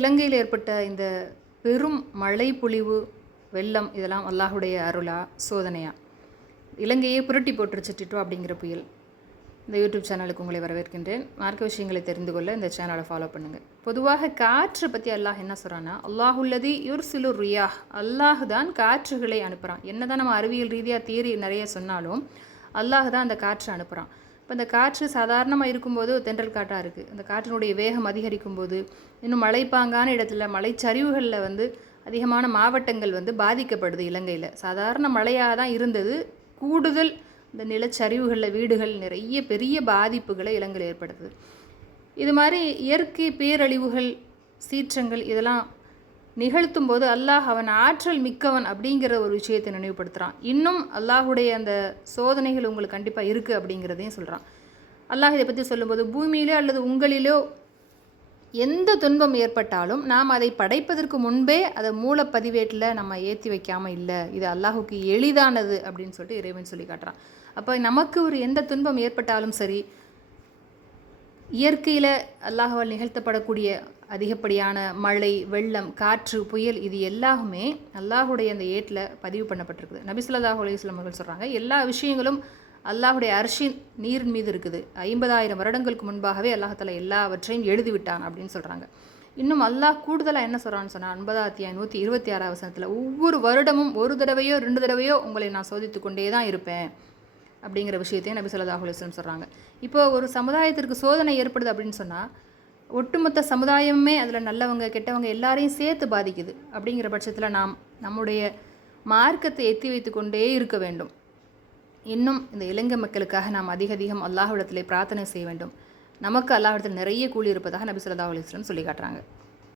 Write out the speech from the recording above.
இலங்கையில் ஏற்பட்ட இந்த பெரும் மழை பொழிவு, வெள்ளம் இதெல்லாம் அல்லாஹுடைய அருளா சோதனையா? இலங்கையே புரட்டி போட்டுருச்சு டிட்டோ அப்படிங்கிற புயல். இந்த யூடியூப் சேனலுக்கு உங்களை வரவேற்கின்றேன். மார்க்க விஷயங்களை தெரிந்து கொள்ள இந்த சேனலை ஃபாலோ பண்ணுங்கள். பொதுவாக காற்றை பற்றி அல்லாஹ் என்ன சொல்கிறான்னா, அல்லாஹுல்லதி யுர்சிலு ரியாஹ், அல்லாஹ் தான் காற்றுகளை அனுப்புகிறான். என்ன தான் நம்ம அறிவியல் ரீதியாக தியரி நிறைய சொன்னாலும் அல்லாஹ் தான் அந்த காற்றை அனுப்புகிறான். இப்போ இந்த காற்று சாதாரணமாக இருக்கும்போது தென்றல் காட்டாக இருக்குது. அந்த காற்றினுடைய வேகம் அதிகரிக்கும் போது இன்னும் மலைப்பாங்கான இடத்துல மலைச்சரிவுகளில் அதிகமான மாவட்டங்கள் பாதிக்கப்படுது. இலங்கையில் சாதாரண மழையாக தான் இருந்தது, கூடுதல் இந்த நிலச்சரிவுகளில் வீடுகள் நிறைய பெரிய பாதிப்புகளை இலங்கையில் ஏற்படுத்துது. இது மாதிரி இயற்கை பேரழிவுகள், சீற்றங்கள் இதெல்லாம் நிகழ்த்தும் போது அல்லாஹ் அவன் ஆற்றல் மிக்கவன் அப்படிங்கிற ஒரு விஷயத்தை நினைவுபடுத்துகிறான். இன்னும் அல்லாஹுடைய அந்த சோதனைகள் உங்களுக்கு கண்டிப்பாக இருக்குது அப்படிங்கிறதையும் சொல்கிறான். அல்லாஹ் இதை பற்றி சொல்லும்போது, பூமியிலோ அல்லது உங்களிலோ எந்த துன்பம் ஏற்பட்டாலும் நாம் அதை படைப்பதற்கு முன்பே அதை மூலப்பதிவேட்டில் நம்ம ஏற்றி வைக்காமல் இல்லை, இது அல்லாஹுக்கு எளிதானது அப்படின்னு சொல்லிட்டு இறைவன் சொல்லி காட்டுறான். அப்போ நமக்கு ஒரு எந்த துன்பம் ஏற்பட்டாலும் சரி, இயற்கையில் அல்லாஹ்வால் நிகழ்த்தப்படக்கூடிய அதிகப்படியான மழை, வெள்ளம், காற்று, புயல் இது எல்லாமே அல்லாஹுடைய அந்த ஏட்டில் பதிவு பண்ணப்பட்டிருக்குது. நபி ஸல்லல்லாஹு அலைஹி வஸல்லம் அவர்கள் சொல்கிறாங்க, எல்லா விஷயங்களும் அல்லாஹுடைய அர்ஷின் நீரின் மீது இருக்குது. 50,000 வருடங்களுக்கு முன்பாகவே அல்லாஹால எல்லாவற்றையும் எழுதிவிட்டான் அப்படின்னு சொல்கிறாங்க. இன்னும் அல்லாஹ் கூடுதலாக என்ன சொல்கிறான்னு சொன்னால், 50 அத்தியாயம் 126 வசனத்தில், ஒவ்வொரு வருடமும் ஒரு தடவையோ 2 தடவையோ உங்களை நான் சோதித்து கொண்டே தான் இருப்பேன் அப்படிங்கிற விஷயத்தையும் நபி ஸல்லல்லாஹு அலைஹி வஸல்லம் சொல்கிறாங்க. இப்போ ஒரு சமுதாயத்திற்கு சோதனை ஏற்படுது அப்படின்னு சொன்னால், ஒட்டுமொத்த சமுதாயமே அதில் நல்லவங்க கெட்டவங்க எல்லாரையும் சேர்த்து பாதிக்குது. அப்படிங்கிற பட்சத்தில் நாம் நம்முடைய மார்க்கத்தை எத்தி வைத்து கொண்டே இருக்க வேண்டும். இன்னும் இந்த இலங்கை மக்களுக்காக நாம் அதிகம் அல்லாஹ்விடத்திலே பிரார்த்தனை செய்ய வேண்டும். நமக்கு அல்லாஹ்விடத்தில் நிறைய கூலி இருப்பதாக நபி ஸல்லல்லாஹு அலைஹி வஸல்லம் சொல்லி காட்டுறாங்க.